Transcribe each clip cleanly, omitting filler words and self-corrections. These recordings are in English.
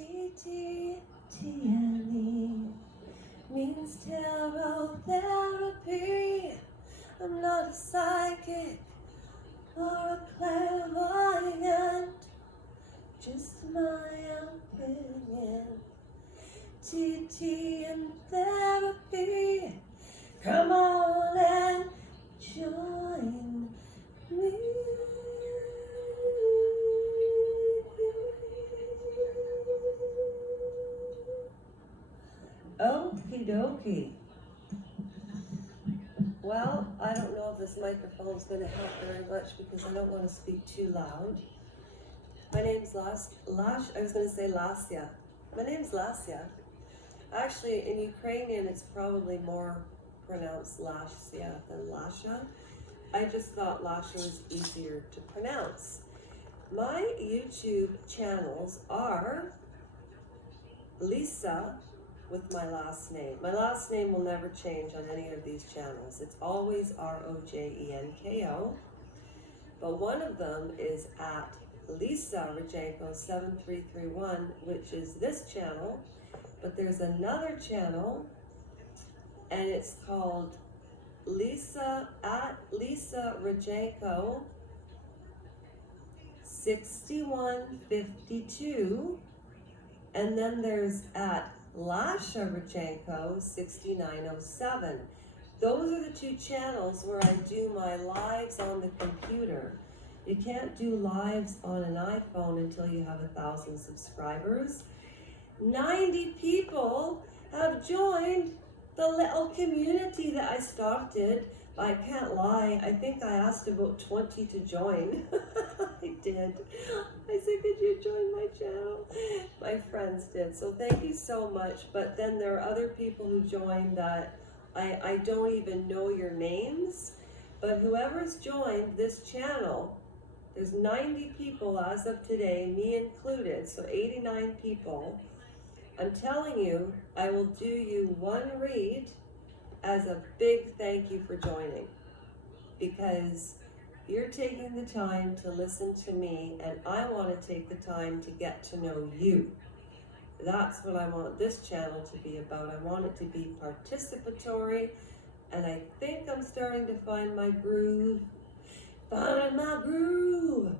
TTTE means tarot therapy. I'm not a psychic or a clairvoyant, just my opinion. TT and therapy, come on and join me. Okie dokie. Well, I don't know if this microphone is going to help very much because I don't want to speak too loud. My name's Lasya. My name's Lasya. Actually, in Ukrainian, it's probably more pronounced Lasya than Lasha. I just thought Lasha was easier to pronounce. My YouTube channels are Lisa with my last name. My last name will never change on any of these channels. It's always Rojenko. But one of them is at Lisa Rojenko 7331, which is this channel. But there's another channel, and it's called Lisa Rojenko 6152, and then there's at Lasha Rojenko 6907. Those are the two channels where I do my lives on the computer. You can't do lives on an iPhone until you have 1,000 subscribers. 90 people have joined the little community that I started. I can't lie, I think I asked about 20 to join. I did. I said, could you join my channel? My friends did, so thank you so much. But then there are other people who joined that I don't even know your names, but whoever's joined this channel, there's 90 people as of today, me included, so 89 people. I'm telling you, I will do you one read as a big thank you for joining, because you're taking the time to listen to me, and I want to take the time to get to know you. That's what I want this channel to be about. I want it to be participatory, and I think I'm starting to find my groove. Found my groove.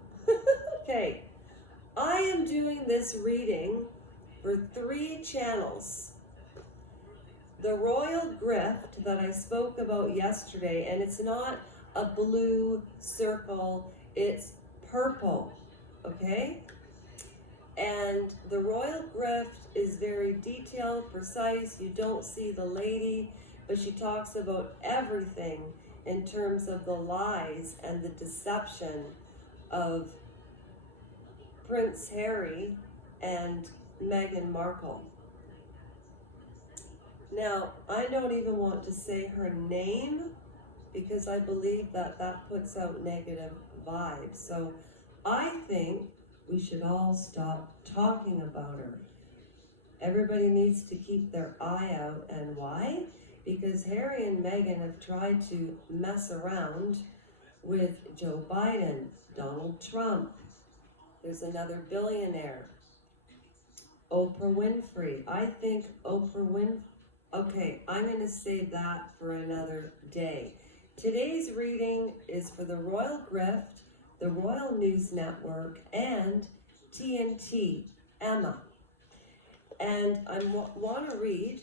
Okay, I am doing this reading for 3 channels. The Royal Grift that I spoke about yesterday, and it's not a blue circle, it's purple, okay? And the Royal Grift is very detailed, precise. You don't see the lady, but she talks about everything in terms of the lies and the deception of Prince Harry and Megan Markle. Now, I don't even want to say her name because I believe that that puts out negative vibes. So I think we should all stop talking about her. Everybody needs to keep their eye out. And why? Because Harry and Meghan have tried to mess around with Joe Biden, Donald Trump. There's another billionaire, Oprah Winfrey. I think Oprah Winfrey. Okay, I'm going to save that for another day. Today's reading is for the Royal Grift, the Royal News Network, and TNT, Emma. And I want to read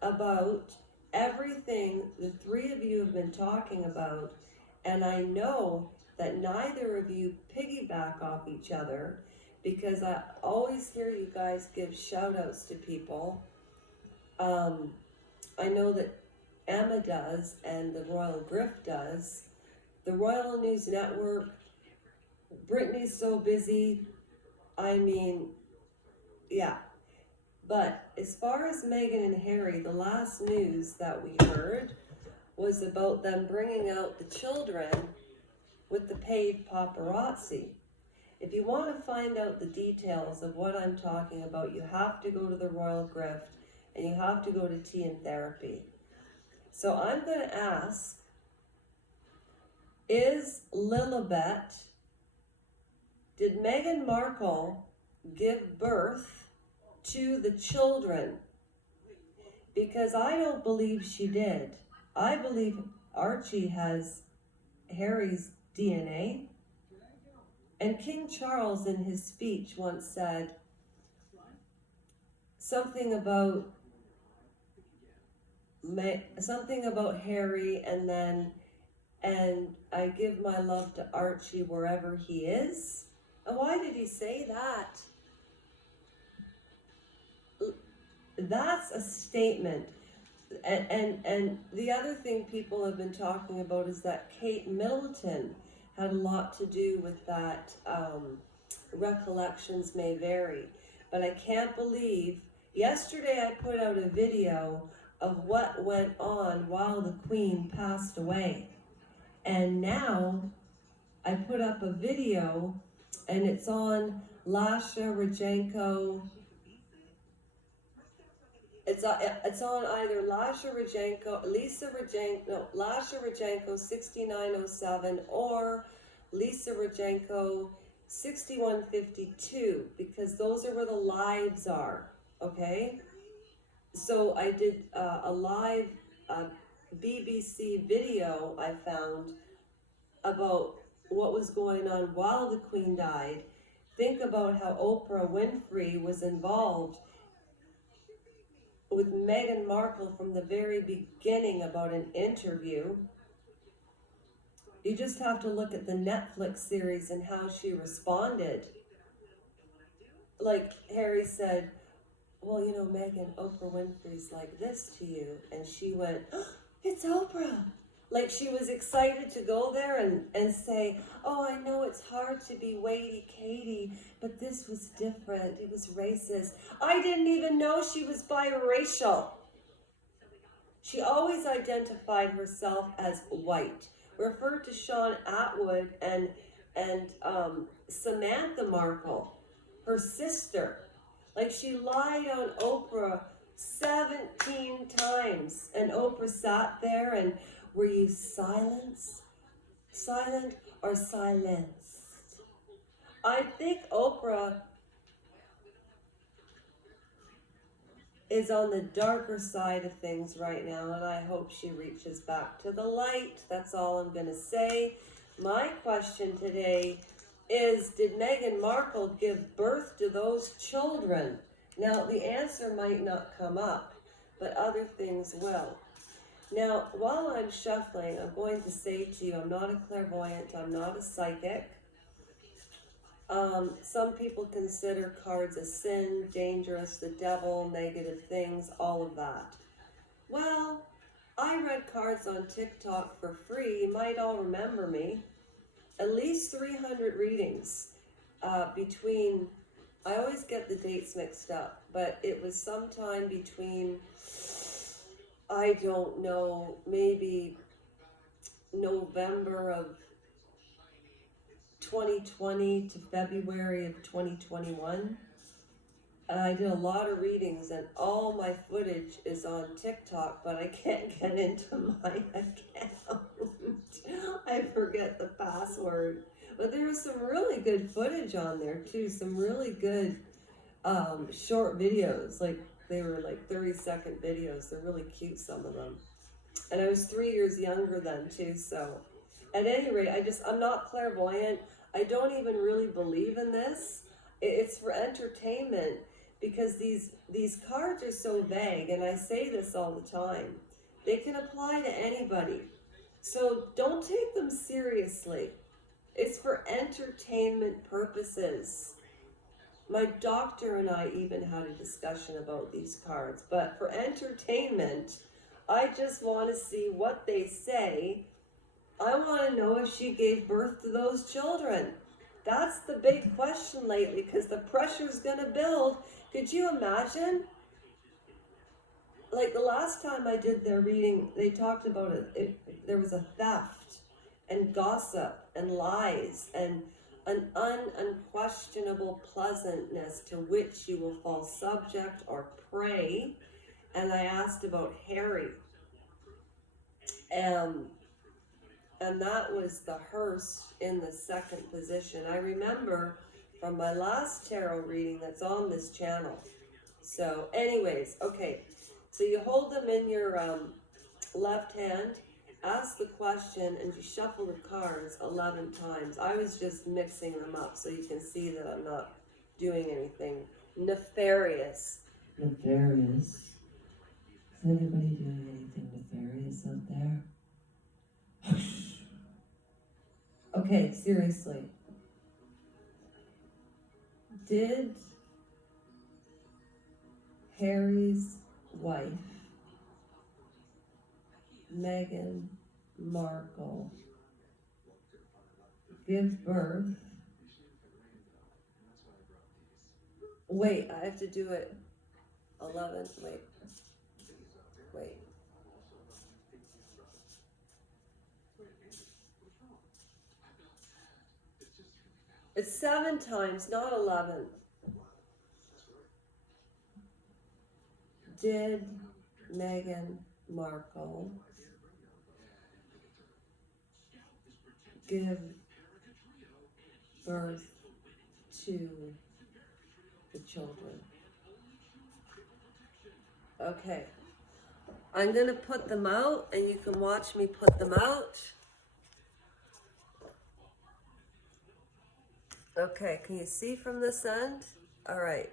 about everything the 3 of you have been talking about, and I know that neither of you piggyback off each other, because I always hear you guys give shout outs to people. I know that Emma does, and the Royal Grift does. The Royal News Network, Brittany's so busy, I mean, yeah. But as far as Meghan and Harry, the last news that we heard was about them bringing out the children with the paid paparazzi. If you want to find out the details of what I'm talking about, you have to go to the Royal Grift, and you have to go to Tea and Therapy. So I'm going to ask, is did Meghan Markle give birth to the children, because I don't believe she did. I believe Archie has Harry's DNA. And King Charles in his speech once said something about Harry, and I give my love to Archie wherever he is. And why did he say that? That's a statement. And the other thing people have been talking about is that Kate Middleton had a lot to do with that. Recollections may vary, but I can't believe, yesterday I put out a video of what went on while the Queen passed away, and now I put up a video, and it's on Lasha Rodjenko. It's on either Lasha Rodjenko 6907 or Lisa Rodjenko 6152, because those are where the lives are, okay? So I did a live BBC video I found about what was going on while the Queen died. Think about how Oprah Winfrey was involved with Megan Markle from the very beginning about an interview. You just have to look at the Netflix series and how she responded. Like Harry said, well, you know, Megan, Oprah Winfrey's like this to you. And she went, oh, it's Oprah. Like she was excited to go there and say, oh, I know it's hard to be Wadey Katie, but this was different. It was racist. I didn't even know she was biracial. She always identified herself as white. Referred to Sean Atwood and Samantha Markle, her sister. Like she lied on Oprah 17 times. And Oprah sat there and, were you silent or silenced? I think Oprah is on the darker side of things right now, and I hope she reaches back to the light. That's all I'm going to say. My question today is, did Megan Markle give birth to those children? Now, the answer might not come up, but other things will. Now, while I'm shuffling, I'm going to say to you, I'm not a clairvoyant, I'm not a psychic. Some people consider cards a sin, dangerous, the devil, negative things, all of that. Well, I read cards on TikTok for free. You might all remember me. At least 300 readings between, I always get the dates mixed up, but it was sometime between, I don't know, maybe November of 2020 to February of 2021. I did a lot of readings, and all my footage is on TikTok, but I can't get into my account. I forget the password. But there was some really good footage on there too, some really good short videos. Like they were like 30-second videos. They're really cute, some of them. And I was 3 years younger then too, so at any rate, I'm not clairvoyant. I don't even really believe in this. It's for entertainment, because these cards are so vague, and I say this all the time. They can apply to anybody. So don't take them seriously. It's for entertainment purposes. My doctor and I even had a discussion about these cards, but for entertainment, I just want to see what they say. I want to know if she gave birth to those children. That's the big question lately, because the pressure's going to build. Could you imagine? Like the last time I did their reading, they talked about there was a theft and gossip and lies and an unquestionable pleasantness to which you will fall subject or prey. And I asked about Harry. And that was the hearse in the second position. I remember from my last tarot reading that's on this channel, So anyways, okay. So you hold them in your left hand, ask the question, and you shuffle the cards 11 times. I was just mixing them up so you can see that I'm not doing anything nefarious. Nefarious? Is anybody doing anything nefarious out there? Okay, seriously. Did Harry's wife, Megan Markle, give birth? Wait, I have to do it 11. Wait. It's 7 times, not 11. Did Megan Markle give birth to the children? Okay. I'm going to put them out, and you can watch me put them out. Okay, can you see from this end? All right.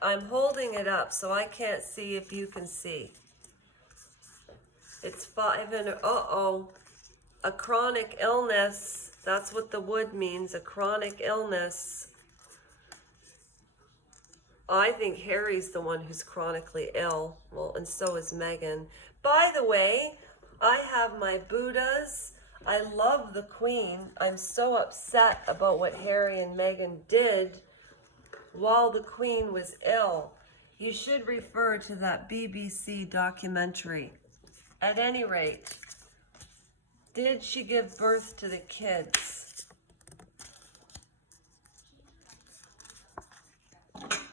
I'm holding it up so I can't see if you can see. It's 5 and a chronic illness. That's what the wood means, a chronic illness. I think Harry's the one who's chronically ill. Well, and so is Megan. By the way, I have my Buddhas. I love the Queen. I'm so upset about what Harry and Meghan did while the Queen was ill. You should refer to that BBC documentary. At any rate, did she give birth to the kids?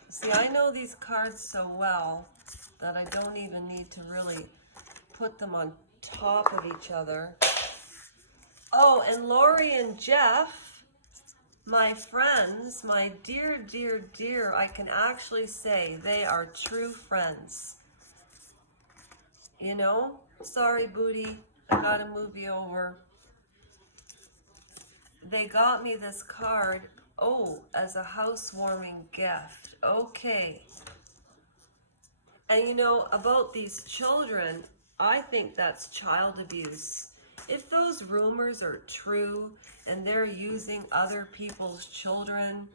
See, I know these cards so well that I don't even need to really put them on top of each other. Oh, and Lori and Jeff, my friends, my dear, dear, dear, I can actually say they are true friends. You know? Sorry, Booty, I gotta move you over. They got me this card, as a housewarming gift. Okay. And you know, about these children, I think that's child abuse. If those rumors are true and they're using other people's children,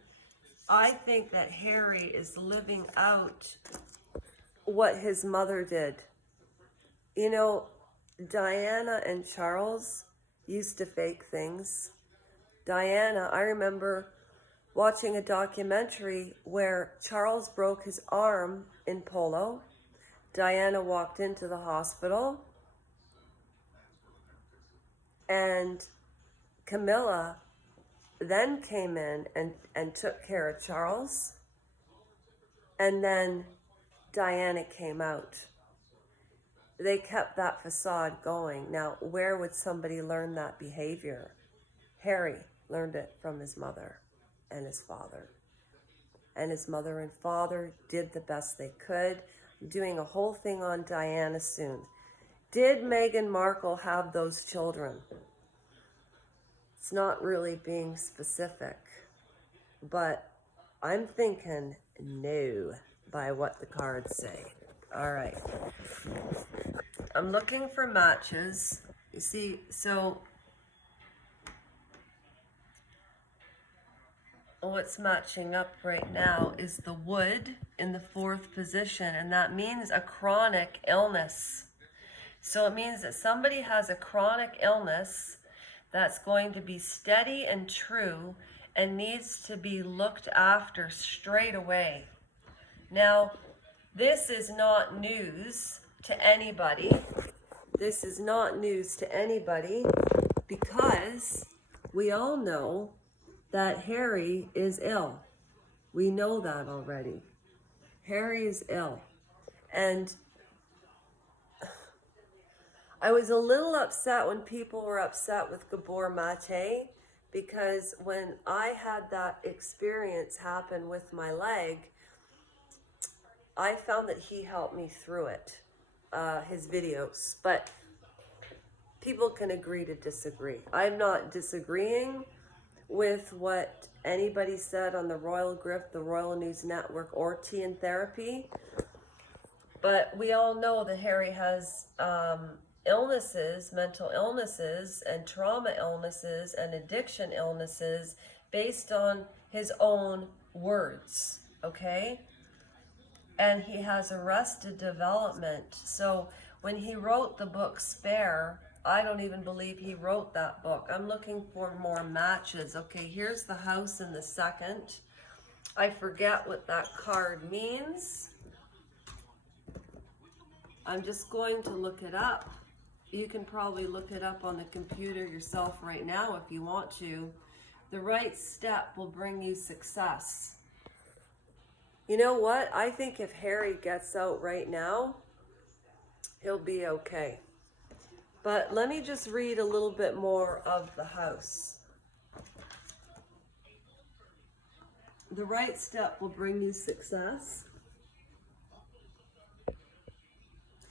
I think that Harry is living out what his mother did. You know, Diana and Charles used to fake things. Diana, I remember watching a documentary where Charles broke his arm in polo. Diana walked into the hospital, and Camilla then came in and took care of Charles, and then Diana came out. They kept that facade going. Now, where would somebody learn that behavior? Harry learned it from his mother and his father. And his mother and father did the best they could. I'm doing a whole thing on Diana soon. Did Meghan Markle have those children? It's not really being specific, but I'm thinking no by what the cards say. All right. I'm looking for matches. You see, so what's matching up right now is the wood in the 4th position, and that means a chronic illness. So it means that somebody has a chronic illness that's going to be steady and true and needs to be looked after straight away. Now, this is not news to anybody. This is not news to anybody because we all know that Harry is ill. We know that already. Harry is ill. And I was a little upset when people were upset with Gabor Mate, because when I had that experience happen with my leg, I found that he helped me through it, his videos. But people can agree to disagree. I'm not disagreeing with what anybody said on the Royal Grift, the Royal News Network, or Tea and Therapy. But we all know that Harry has illnesses, mental illnesses, and trauma illnesses, and addiction illnesses based on his own words, okay? And he has arrested development. So when he wrote the book Spare, I don't even believe he wrote that book. I'm looking for more matches. Okay, here's the house in the second. I forget what that card means. I'm just going to look it up. You can probably look it up on the computer yourself right now if you want to. The right step will bring you success. You know what? I think if Harry gets out right now, he'll be okay. But let me just read a little bit more of the house. The right step will bring you success.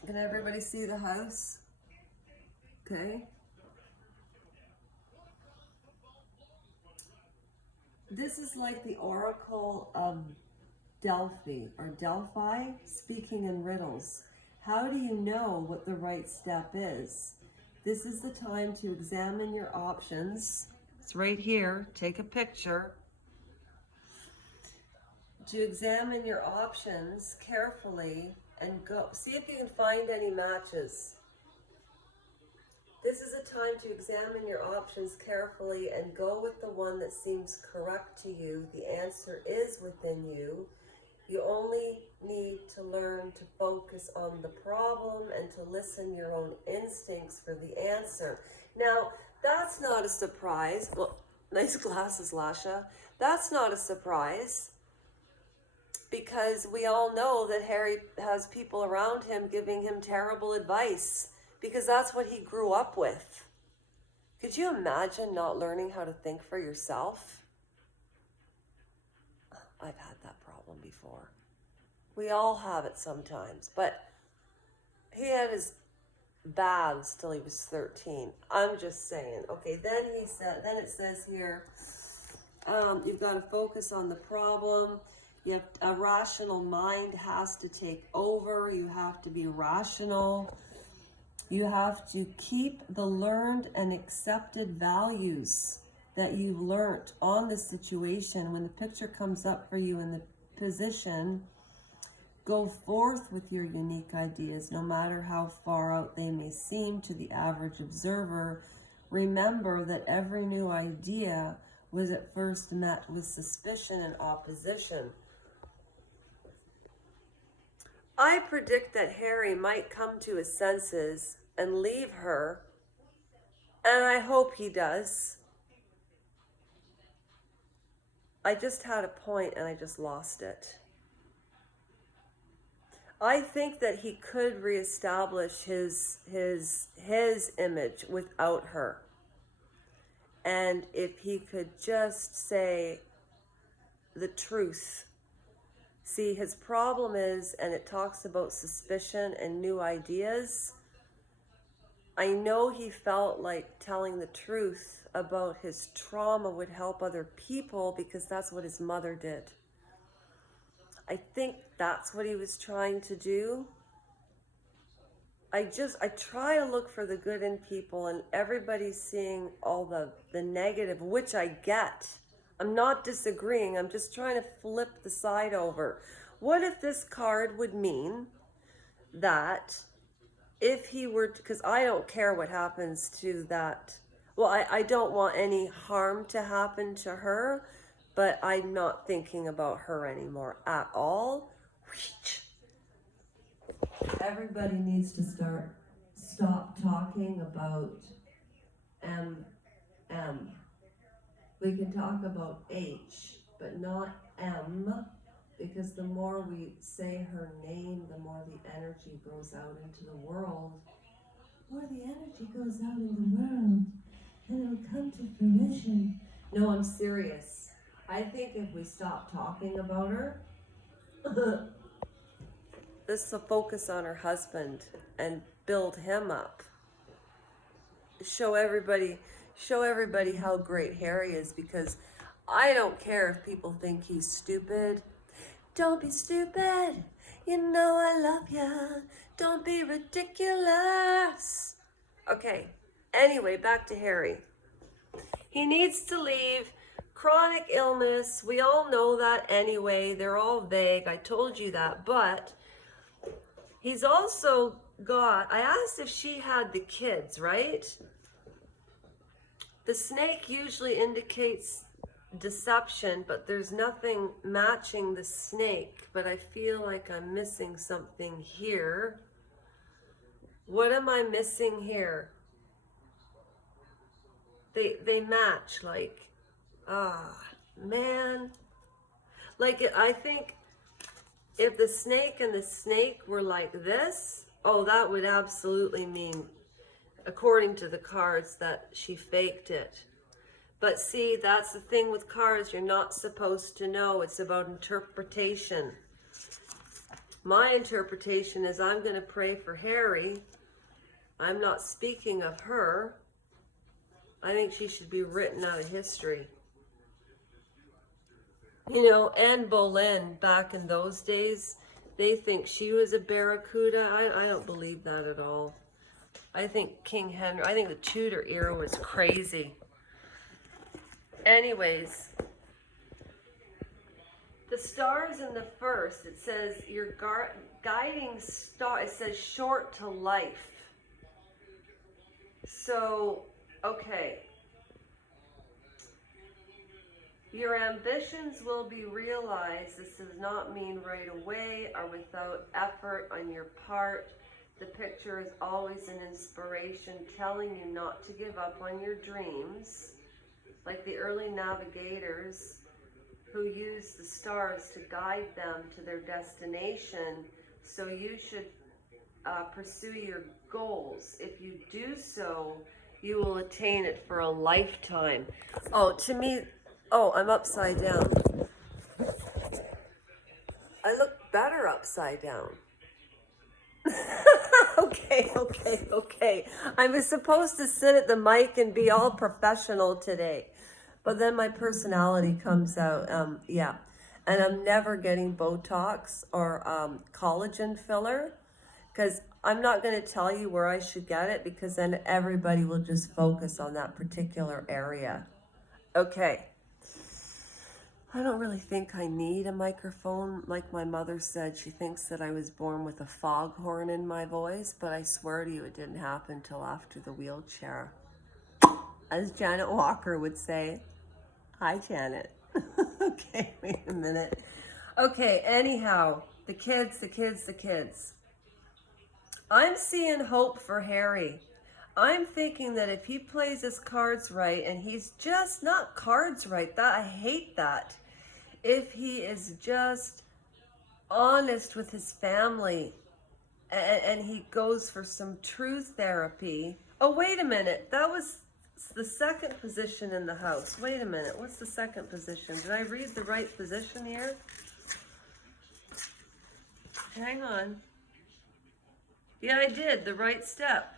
Can everybody see the house? Okay. This is like the Oracle of Delphi or Delphi, speaking in riddles. How do you know what the right step is? This is the time to examine your options. It's right here. Take a picture. To examine your options carefully and go. See if you can find any matches. This is a time to examine your options carefully and go with the one that seems correct to you. The answer is within you. You only need to learn to focus on the problem and to listen your own instincts for the answer. Now, that's not a surprise. Well, nice glasses, Lasha. That's not a surprise, because we all know that Harry has people around him giving him terrible advice, because that's what he grew up with. Could you imagine not learning how to think for yourself? I've had that problem before. We all have it sometimes, but he had his baths till he was 13. I'm just saying. Okay, then it says here, you've got to focus on the problem. You have a rational mind has to take over. You have to be rational. You have to keep the learned and accepted values that you've learned on the situation. When the picture comes up for you in the position, go forth with your unique ideas, no matter how far out they may seem to the average observer. Remember that every new idea was at first met with suspicion and opposition. I predict that Harry might come to his senses and leave her, and I hope he does. I just had a point and I just lost it. I think that he could reestablish his image without her. And if he could just say the truth. See, his problem is, and it talks about suspicion and new ideas. I know he felt like telling the truth about his trauma would help other people because that's what his mother did. I think that's what he was trying to do. I try to look for the good in people, and everybody's seeing all the negative, which I get. I'm not disagreeing. I'm just trying to flip the side over. What if this card would mean that if he were, because I don't care what happens to that. Well, I don't want any harm to happen to her, but I'm not thinking about her anymore at all. Everybody needs to stop talking about M. We can talk about H, but not M, because the more we say her name, the more the energy goes out into the world. more the energy goes out in the world, and it'll come to fruition. No, I'm serious. I think if we stop talking about her, this will focus on her husband and build him up. Show everybody how great Harry is, because I don't care if people think he's stupid. Don't be stupid. You know I love ya. Don't be ridiculous. Okay. Anyway, back to Harry. He needs to leave. Chronic illness. We all know that anyway. They're all vague. I told you that. But he's also got, I asked if she had the kids, right? The snake usually indicates deception, but there's nothing matching the snake. But I feel like I'm missing something here. What am I missing here? They match, like, man. Like, I think if the snake and the snake were like this, oh, that would absolutely mean, according to the cards, that she faked it. But see, that's the thing with cards, you're not supposed to know. It's about interpretation. My interpretation is I'm going to pray for Harry. I'm not speaking of her. I think she should be written out of history. You know, Anne Boleyn, back in those days, they think she was a barracuda. I don't believe that at all. I think King Henry, I think the Tudor era was crazy. Anyways, the stars in the first, it says your guiding star, it says short to life. So, okay. Your ambitions will be realized. This does not mean right away or without effort on your part. The picture is always an inspiration telling you not to give up on your dreams. Like the early navigators who used the stars to guide them to their destination. So you should pursue your goals. If you do so, you will attain it for a lifetime. Oh, to me, oh, I'm upside down. I look better upside down. Okay. I was supposed to sit at the mic and be all professional today. But then my personality comes out, yeah. And I'm never getting Botox or collagen filler, because I'm not going to tell you where I should get it, because then everybody will just focus on that particular area. Okay. I don't really think I need a microphone. Like my mother said, she thinks that I was born with a foghorn in my voice, but I swear to you it didn't happen till after the wheelchair. As Janet Walker would say. Hi, Janet. Okay, wait a minute. Okay, anyhow, the kids. I'm seeing hope for Harry. I'm thinking that if he plays his cards right, and he's just not cards right, that I hate that. If he is just honest with his family and he goes for some true therapy. Oh, wait a minute. That was the second position in the house. Wait a minute. What's the second position? Did I read the right position here? Hang on. Yeah, I did. The right step.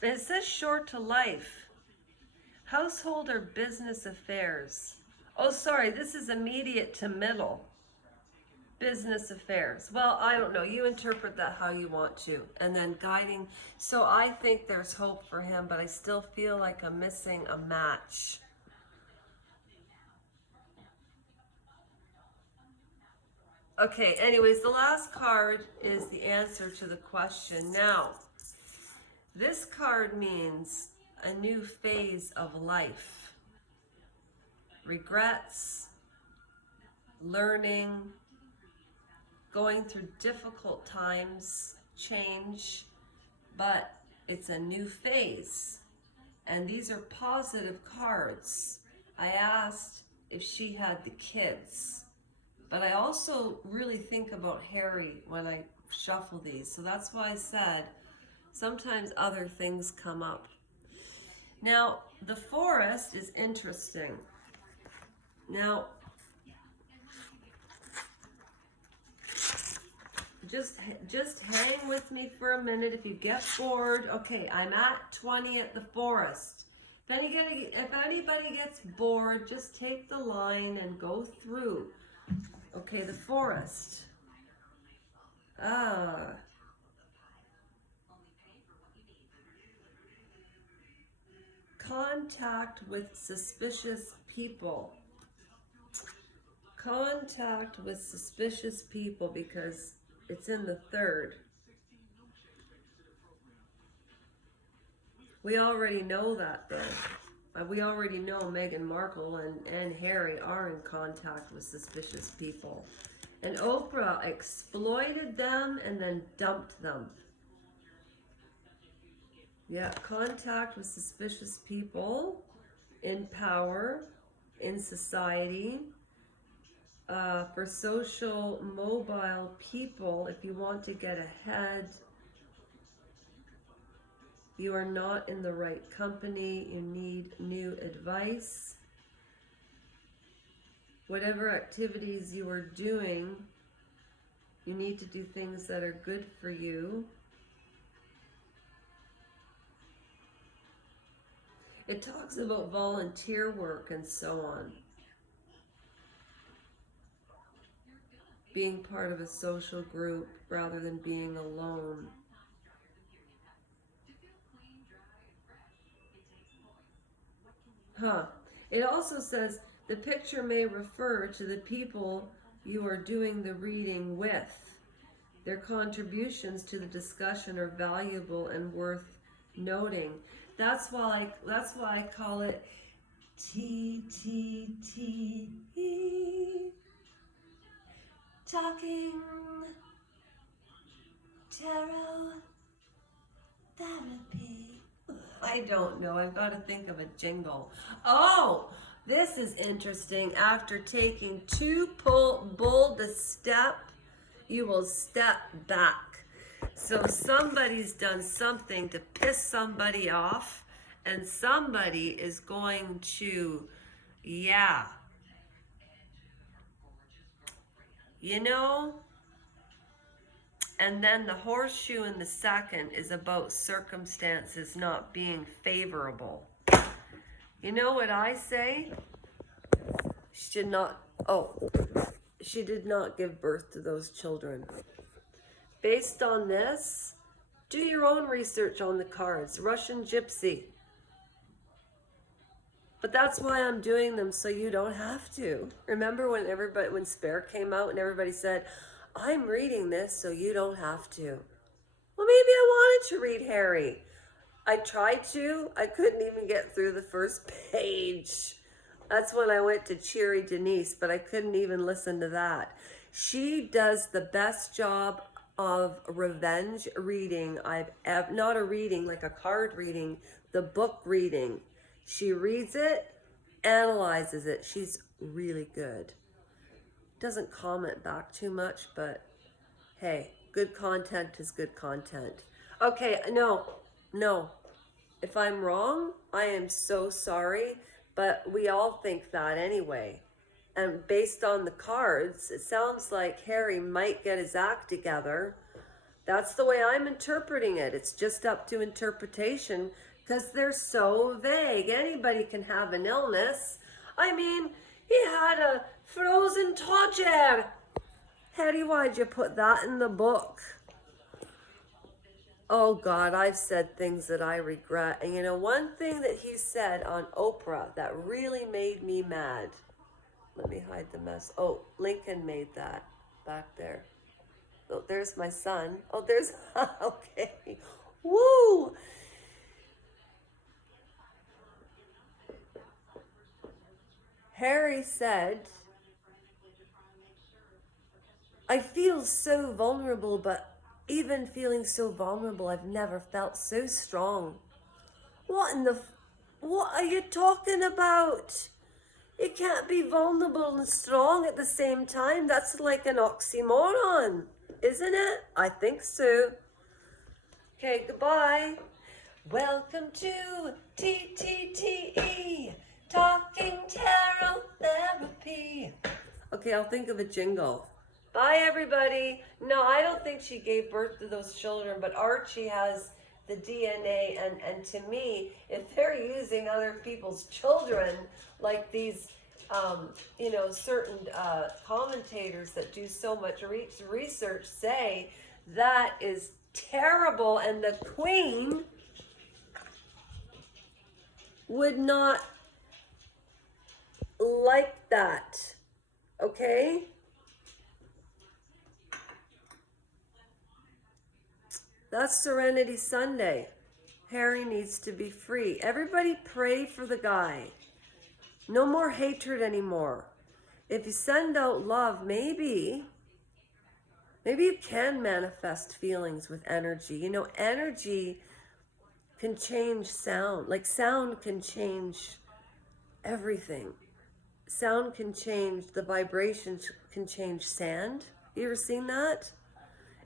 But it says short to life. Household or business affairs. Oh, sorry. This is immediate to middle. Business affairs. Well, I don't know. You interpret that how you want to. And then guiding. So I think there's hope for him, but I still feel like I'm missing a match. Okay, anyways, the last card is the answer to the question. Now, this card means a new phase of life. Regrets, learning, going through difficult times, change, but it's a new phase. And these are positive cards. I asked if she had the kids, but I also really think about Harry when I shuffle these. So that's why I said Sometimes other things come up. Now, the forest is interesting. Now, just hang with me for a minute. If you get bored, okay, I'm at 20 at the forest. If anybody gets bored, just take the line and go through. Okay, the forest. Contact with suspicious people. Contact with suspicious people, because it's in the third. We already know that though. We already know Megan Markle and Harry are in contact with suspicious people. And Oprah exploited them and then dumped them. Yeah, contact with suspicious people in power, in society. For social mobile people, if you want to get ahead, you are not in the right company, you need new advice. Whatever activities you are doing, you need to do things that are good for you. It talks about volunteer work and so on. Being part of a social group rather than being alone. It also says the picture may refer to the people you are doing the reading with. Their contributions to the discussion are valuable and worth noting. That's why I call it TTTE. Talking tarot therapy. I don't know. I've got to think of a jingle. Oh, this is interesting. After taking too bold a step, you will step back. So somebody's done something to piss somebody off, and somebody is going to, yeah. You know? And then the horseshoe in the second is about circumstances not being favorable. You know what I say? She did not give birth to those children. Based on this, do your own research on the cards. Russian Gypsy. But that's why I'm doing them, so you don't have to. Remember when Spare came out and everybody said, I'm reading this so you don't have to. Well, maybe I wanted to read Harry. I tried to. I couldn't even get through the first page. That's when I went to Cheery Denise, but I couldn't even listen to that. She does the best job of revenge reading I've ever, not a reading like a card reading, the book reading. She reads it, analyzes it. She's really good. Doesn't comment back too much, but hey, good content is good content. Okay, no. If I'm wrong, I am so sorry, but we all think that anyway. And based on the cards, it sounds like Harry might get his act together. That's the way I'm interpreting it. It's just up to interpretation because they're so vague. Anybody can have an illness. I mean, he had a frozen toddler. Harry, why'd you put that in the book? Oh God, I've said things that I regret. And you know, one thing that he said on Oprah that really made me mad. Let me hide the mess. Oh, Lincoln made that back there. Oh, there's my son. Oh, there's, okay. Woo! Harry said, I feel so vulnerable, but even feeling so vulnerable, I've never felt so strong. What are you talking about? You can't be vulnerable and strong at the same time. That's like an oxymoron, isn't it? I think so. Okay, goodbye. Welcome to TTTE, Talking Tarot Therapy. Okay, I'll think of a jingle. Bye, everybody. No, I don't think she gave birth to those children, but Archie has the DNA, and to me, if they're using other people's children, like these, certain commentators that do so much research say, that is terrible, and the Queen would not like that, okay? That's Serenity Sunday. Harry needs to be free. Everybody pray for the guy. No more hatred anymore. If you send out love, maybe you can manifest feelings with energy. You know, energy can change sound. Like sound can change everything. Sound can change, the vibrations can change sand. You ever seen that?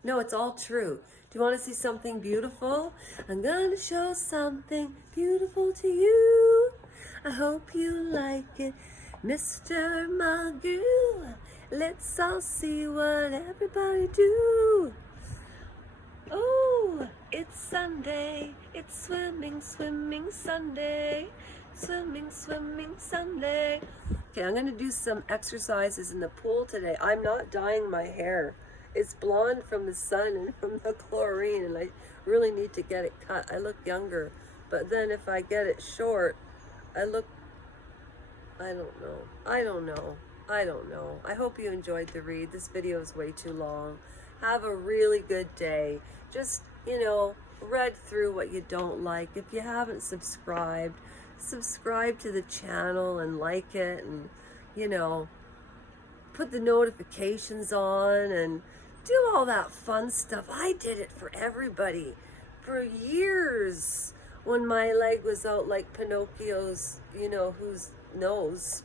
No, it's all true. Do you want to see something beautiful? I'm gonna show something beautiful to you. I hope you like it, Mr. Magoo. Let's all see what everybody do. Oh, it's Sunday. It's swimming, swimming Sunday. Swimming, swimming Sunday. Okay, I'm gonna do some exercises in the pool today. I'm not dyeing my hair. It's blonde from the sun and from the chlorine, and I really need to get it cut. I look younger, but then if I get it short, I don't know. I hope you enjoyed the read. This video is way too long. Have a really good day. Just, read through what you don't like. If you haven't subscribe to the channel and like it, and, put the notifications on and do all that fun stuff. I did it for everybody for years when my leg was out like Pinocchio's, whose nose.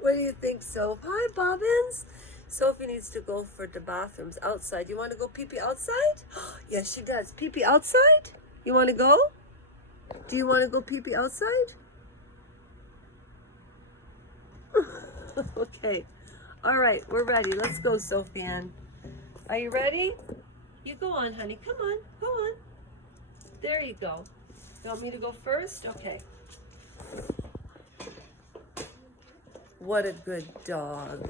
What do you think, Soph? Hi, Bobbins. Sophie needs to go for the bathrooms outside. You want to go pee-pee outside? Yes, she does. Pee-pee outside? You want to go? Do you want to go pee-pee outside? Okay. All right, we're ready. Let's go, Sophie Ann. Are you ready? You go on, honey. Come on. Go on. There you go. You want me to go first? Okay. What a good dog.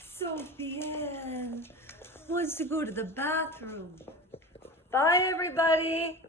Sophie Ann wants to go to the bathroom. Bye, everybody.